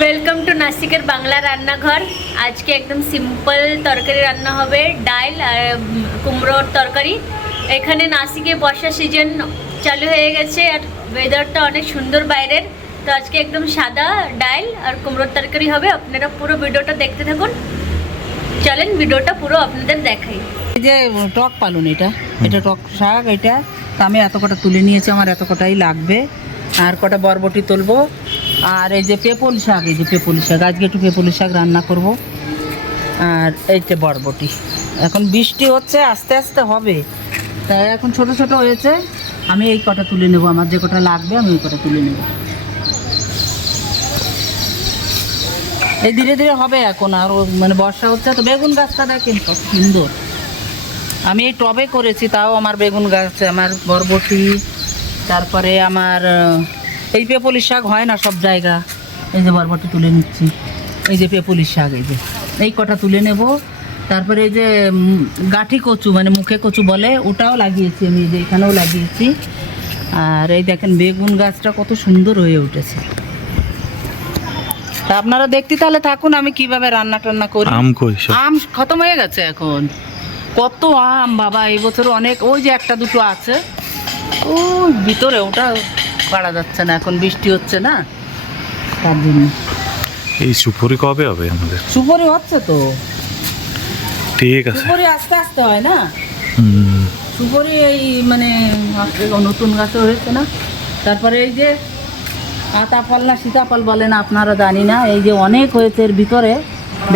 Welcome to নাসিকের Bangla রান্নাঘর। আজকে একদম সিম্পল তরকারি রান্না হবে, ডাল আর কুমড়োর তরকারি। এখানে নাসিকে বর্ষা সিজন চালু হয়ে গেছে আর ওয়েদারটা অনেক সুন্দর বাইরের। তো আজকে একদম সাদা ডাল আর কুমড়োর তরকারি হবে। আপনারা পুরো ভিডিওটা দেখতে থাকুন। চলেন ভিডিওটা পুরো আপনাদের দেখাই। এই যে টক পালুন, এটা টক শাক। এটা তো আমি এত কটা তুলে নিয়েছি, আমার এত কটাই লাগবে। আর কটা বরবটি তুলবো। আর এই যে পেপল শাক, আজকে একটু পেপল শাক রান্না করব। আর এইটা বরবটি। এখন বৃষ্টি হচ্ছে, আস্তে আস্তে হবে, তাই এখন ছোট ছোট হয়েছে। আমি এই কটা তুলে নেব, আমার যে কটা লাগবে আমি ওই কটা তুলে নেব। এই ধীরে ধীরে হবে এখন, আরও মানে বর্ষা হচ্ছে। তো বেগুন গাছটা দেখেন কত সুন্দর। আমি এই টবে করেছি, তাও আমার বেগুন গাছ, আমার বরবটি, তারপরে আমার এই পেপলি শাক হয় না সব জায়গা। এই যে বরবটি তুলে নিচ্ছি, এই যে পেপলি শাক, এই কটা তুলে নেব। তারপরে এই যে গাঠি কচু, মানে মুখে কচু বলে, ওটাও লাগিয়েছি আমি, এই যে এখানেও লাগিয়েছি। আর এই দেখেন বেগুন গাছটা কত সুন্দর হয়ে উঠেছে। তা আপনারা দেখতে তাহলে থাকুন আমি কিভাবে রান্না টান্না করি। আম খতম হয়ে গেছে এখন, কত আম বাবা, এই বছর অনেক। ওই যে একটা দুটো আছে ও ভিতরে, ওটা পাড়া যাচ্ছে না, এখন বৃষ্টি হচ্ছে না, তার জন্য। এই সুপুরি কবে হবে আমাদের? সুপুরি হচ্ছে তো, ঠিক আছে। সুপুরি আস্তে আস্তে হয় না। সুপুরি এই মানে নতুন গাছে হয়েছে না। তারপরে এই যে আতাফল না সীতাফল বলে না, আপনারা জানি না। এই যে অনেক হয়েছে, এর ভিতরে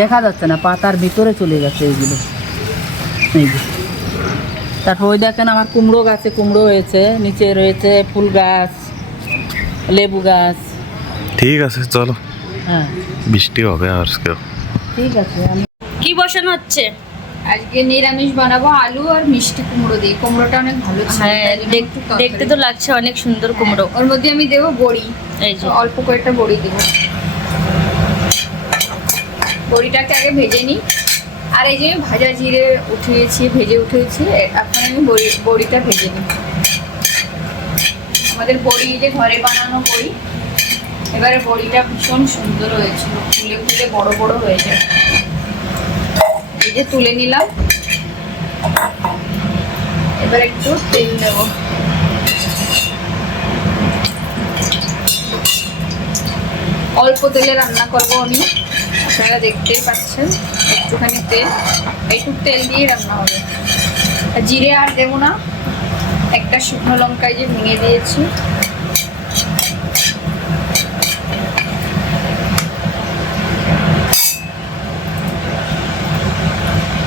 দেখা যাচ্ছে না, পাতার ভিতরে চলে গেছে এইগুলো। এই যে তারপর ওই দেখেন আমার কুমড়ো গাছে কুমড়ো হয়েছে, নিচে রয়েছে ফুল গাছ, লেবু গাছ। ঠিক আছে চলো, হ্যাঁ বৃষ্টি হবে আজকে। ঠিক আছে। আমি কি বসানো হচ্ছে? আজকে নিরামিষ বানাবো, আলু আর মিষ্টি কুমড়ো দিয়ে। কুমড়োটা অনেক ভালো ছিল, হ্যাঁ, তাই জন্য একটু তরকারি। দেখতে তো লাগছে অনেক সুন্দর কুমড়ো। ওর মধ্যে আমি দেবো বড়ি, এই যে অল্প কয়েকটা বড়ি দেবো। বড়িটাকে আগে ভেজে নিই। আর এই যে ভাজা জিরে ভেজে উঠিয়েছি, এখন আমি বড়িটা ভেজে নিই। আমাদের বড়ি যে ঘরে বানানো বড়ি, এবারে বড়িটা ভীষণ সুন্দর হয়েছিল, ফুলে ফুলে বড় বড় হয়ে যায়। এই যে তুলে নিলাম, এবার একটু তেল দেবো। অল্প তেলে রান্না করব আমি, আপনারা দেখতেই পাচ্ছেন। একটুখানি তেল, একটু তেল দিয়ে রান্না হবে। আর জিরে আর দেবো না, একটা শুকনো লঙ্কায় যে ভেঙে দিয়েছি।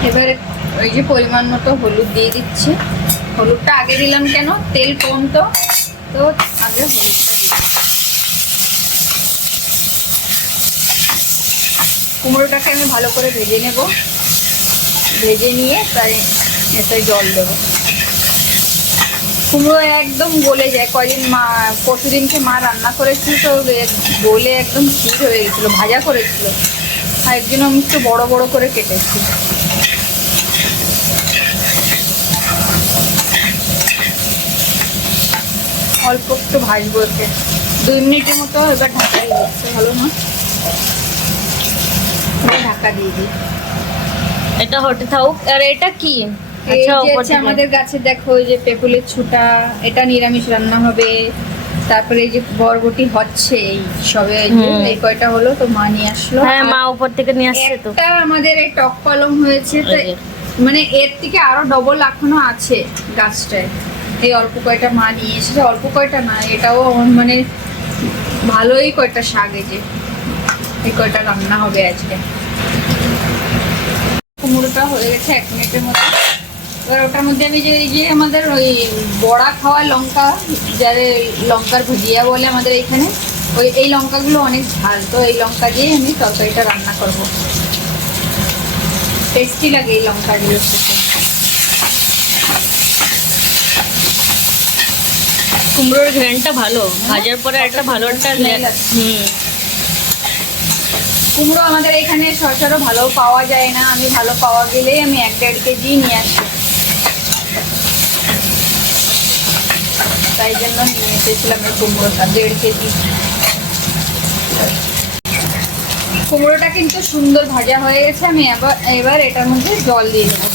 এবারে ওই যে পরিমাণ মতো হলুদ দিয়ে দিচ্ছি। হলুদটা আগে দিলাম কেন, তেল কম তো, তো আগে হলুদটা দিলাম। কুমড়োটাকে আমি ভালো করে ভেজে নেব, ভেজে নিয়ে তাই এতে জল দেবো। কুমড়ো একদম গলে যায়, পরশুদিনকে মা রান্না করেছিল, তো গলে একদম ক্ষীর হয়ে গেছিলো, ভাজা করেছিল। আর এর জন্য আমি একটু বড় বড় করে কেটেছি। অল্প একটু ভাজবো, এতে 2 মিনিটের মতো। এবার ঢাকা দিয়ে দিচ্ছে, ভালো না, ঢাকা দিয়ে দিই। এটা হতে থাকুক। আর এটা কি? এই আচ্ছা, যে উপর হচ্ছে থেকে আমাদের গাছে দেখো, এই যে পেপুলের ছুটা, এটা নিরামিষ রান্না হবে। তারপরে এই যে বরবটি হচ্ছে, এই সবে এই কয়টা হলো, তো মা নিয়ে আসলো। হ্যাঁ, আর মা উপর থেকে নিয়ে আসছে তো। একটা আমাদের এই টক পালং হয়েছে, তো এই যে। মানে এর থেকে আরো ডবল এখনো আছে গাছটায়। এই অল্প কয়টা মা নিয়ে এসেছে, অল্প কয়টা না, এটাও মানে ভালোই কয়টা শাক। এই কয়টা রান্না হবে আজকে। কুমড়োটা হয়ে গেছে 1 মিনিটের মতো। এবার ওটার মধ্যে আমি যে এই যে আমাদের ওই বড়া খাওয়া লঙ্কা, যারা লঙ্কার ভুজিয়া বলে আমাদের এইখানে, এই লঙ্কাগুলো অনেক ঝাল, তো এই লঙ্কা দিয়ে আমি তরকারিটা রান্না করব। টেস্টি লাগে এই লঙ্কাগুলো খেতে। কুমড়োর ঘ্রাণটা ভালো, ভাজার পরে একটা ভালো একটা কুমড়ো আমাদের এখানে সচরাচর ভালো পাওয়া যায় না, আমি ভালো পাওয়া গেলেই আমি 1-1.5 কেজি নিয়ে আসি, তাই জন্য নিয়ে এসেছিলাম এই কুমড়োটা 1.5 কেজি। কুমড়োটা কিন্তু সুন্দর ভাজা হয়ে গেছে। আমি এবার এটার মধ্যে জল দিয়ে দেবো।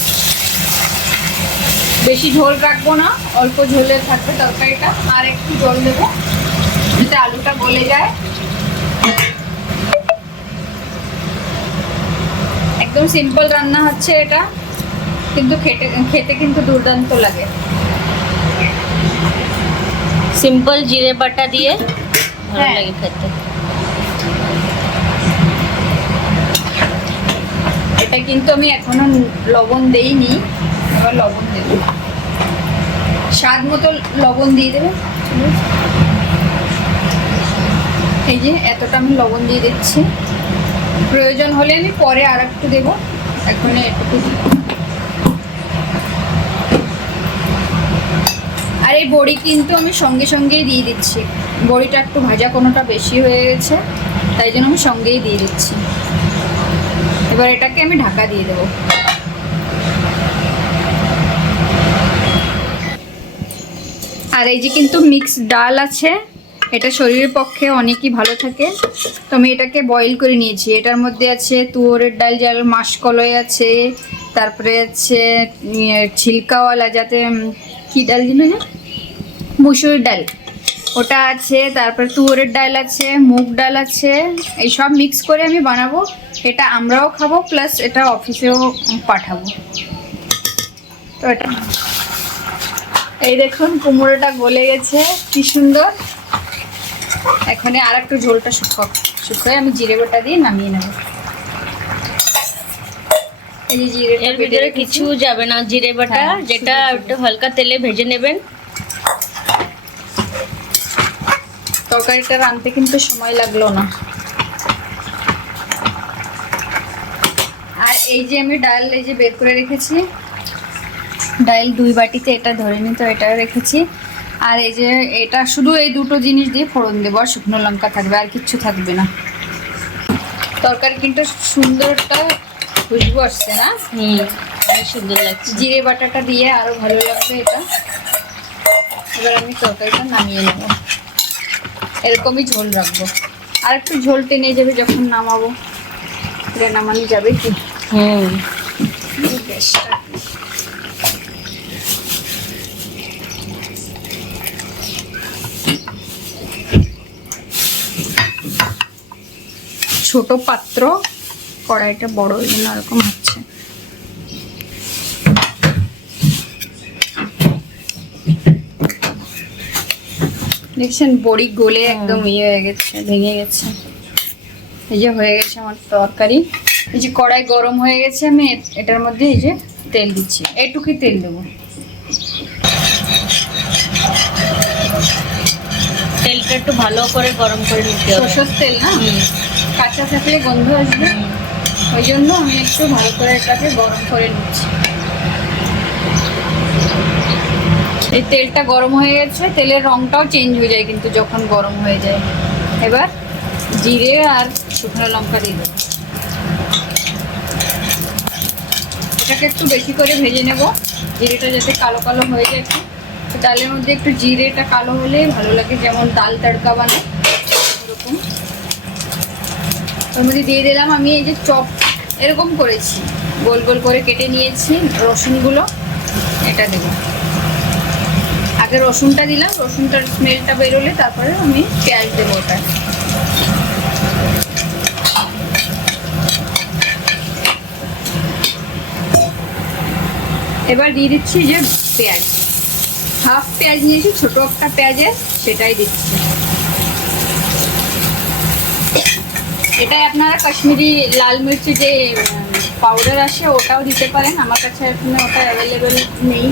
বেশি ঝোল রাখবো না, অল্প ঝোলে থাকবে তরকারিটা। আর একটু জল দেবো যাতে আলুটা গলে যায়। একদম সিম্পল রান্না হচ্ছে এটা, কিন্তু খেতে কিন্তু দুর্দান্ত লাগে। সিম্পল জিরে বাটা দিয়ে ভালো হ্যাঁ। লাগে খেতে। এটা কিন্তু আমি এখনো লবণ দেইনি, এবার লবণ দেব। স্বাদ মতো লবণ দিয়ে দেবে। এই যে এতটা আমি লবণ দিয়ে দিচ্ছি, প্রয়োজন হলে আমি পরে আর একটু দেবো, এখন এটুকু দিব। আর এই বড়ি কিন্তু আমি সঙ্গে সঙ্গেই দিয়ে দিচ্ছি। বড়িটা একটু ভাজা কোনোটা বেশি হয়ে গেছে, তাই জন্য আমি সঙ্গেই দিয়ে দিচ্ছি। এবার এটাকে আমি ঢাকা দিয়ে দেবো। আর এই যে কিন্তু মিক্স ডাল আছে, এটা শরীরের পক্ষে অনেকই ভালো থাকে। তো আমি এটাকে বয়েল করে নিয়েছি। এটার মধ্যে আছে তুয়োরের ডাল, যার মাসকলাই আছে, তারপরে আছে ছিলকাওয়ালা, যাতে কি ডাল ছিল না, মুসুর ডাল, ওটা আছে। তারপরে তুয়োরের ডাল আছে, মুগ ডাল আছে। এই সব মিক্স করে আমি বানাবো। এটা আমরাও খাবো, প্লাস এটা অফিসেও পাঠাবো। তো এটা এই দেখুন কুমড়োটা গলে গেছে, কি সুন্দর। এখন আর একটু ঝোলটা শুকোয় আমি জিরে বাটা দিয়ে নামিয়ে নেব। এই যে জিরেটা এর ভিতরে কিছু যাবে না, জিরে বাটা, হ্যাঁ, যেটা একটু হালকা তেলে ভেজে নেবেন। তরকারিটা রাঁধতে কিন্তু সময় লাগলো না। আর এই যে আমি ডাল এই যে বের করে রেখেছি, ডাল 2 বাটিতে এটা ধরে নিতে, এটা রেখেছি। আর এই যে এটা শুধু এই দুটো জিনিস দিয়ে ফোড়ন দেবো, আর শুকনো লঙ্কা থাকবে, আর কিচ্ছু থাকবে না। তরকারি কিন্তু সুন্দর একটা খুশবু আসছে না? অনেক সুন্দর লাগছে। জিরে বাটাটা দিয়ে আরো ভালো লাগবে এটা। এবার আমি তরকারিটা নামিয়ে নেব। এরকমই ঝোল রাখবো, আর একটু ঝোল টেনে যাবে যখন নামাবো। এটা নামানো যাবে কি? গ্যাসটা ছোট পাত্র, কড়াইটা বড়, ওই জন্য এরকম হচ্ছে। দেখছেন বড়ি গলে একদম ইয়ে হয়ে গেছে, ভেঙে গেছে। এই যে হয়ে গেছে আমার তরকারি। এই যে কড়াই গরম হয়ে গেছে, আমি এটার মধ্যে এই যে তেল দিচ্ছি, এইটুকুই তেল দেবো। তেলটা একটু ভালো করে গরম করে নিতে হবে। সরষের তেল না, কাঁচা থাকলে গন্ধ আসবে, ওই জন্য আমি একটু ভালো করে এটাকে গরম করে নিচ্ছি। এই তেলটা গরম হয়ে গেছে, তেলের রংটাও চেঞ্জ হয়ে যায় কিন্তু যখন গরম হয়ে যায়। এবার জিরে আর শুকনো লঙ্কা দিয়ে দেবো। এটাকে একটু বেশি করে ভেজে নেব, জিরেটা যাতে কালো কালো হয়ে যায়। একটু ডালের মধ্যে একটু জিরেটা কালো হলে ভালো লাগে, যেমন ডাল তড়কা বানায় এরকম। ওর মধ্যে দিয়ে দিলাম আমি এই যে চপ এরকম করেছি, গোল গোল করে কেটে নিয়েছি রসুনগুলো, এটা দেবো। আগে রসুনটা দিলাম, রসুনটার স্মেলটা বেরোলে তারপরে আমি পেঁয়াজ দেবো ওটা। এবার দিয়ে দিচ্ছি যে পেঁয়াজ, হাফ পেঁয়াজ নিয়েছি, ছোট একটা পেঁয়াজের, সেটাই দিচ্ছি। এটাই আপনারা কাশ্মীরি লাল মির্চি যে পাউডার আসে ওটাও দিতে পারেন, আমার কাছে এখন ওটা অ্যাভেলেবেল নেই,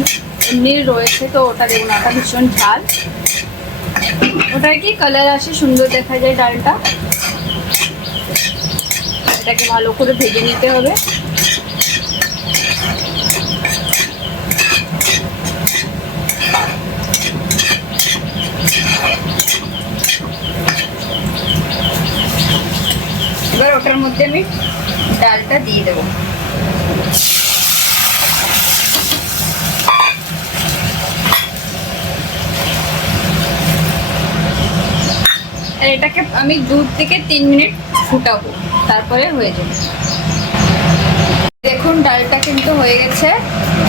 এমনি রয়েছে, তো ওটা দেবো না, ওটা ভীষণ ঝাল। ওটার কি কালার আসে, সুন্দর দেখা যায় ডালটা। এটাকে ভালো করে ভেজে নিতে হবে। এবার ওটার মধ্যে আমি ডালটা দিয়ে দেবো। আর এটাকে আমি 2 থেকে 3 মিনিট ফুটাবো। তারপরে হয়ে যাবে। দেখুন ডালটা কিন্তু হয়ে গেছে,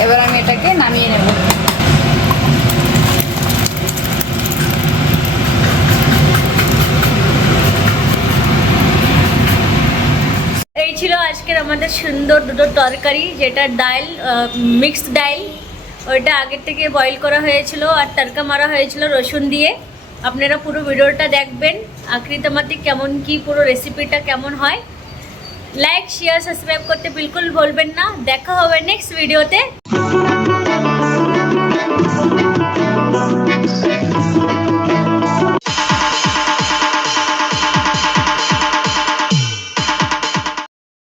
এবার আমি এটাকে নামিয়ে নেব। এই ছিল আজকের আমাদের সুন্দর দুটো তরকারি, যেটা ডাল মিক্সড ডাল, ওইটা আগের থেকে বয়েল করা হয়েছিল আর তড়কা মারা হয়েছিল রসুন দিয়ে। আপনারা পুরো ভিডিওটা দেখবেন, আকৃতমাতি কেমন কি পুরো রেসিপিটা কেমন হয়। লাইক শেয়ার সাবস্ক্রাইব করতে বিলকুল ভুলবেন না। দেখা হবে নেক্সট ভিডিওতে।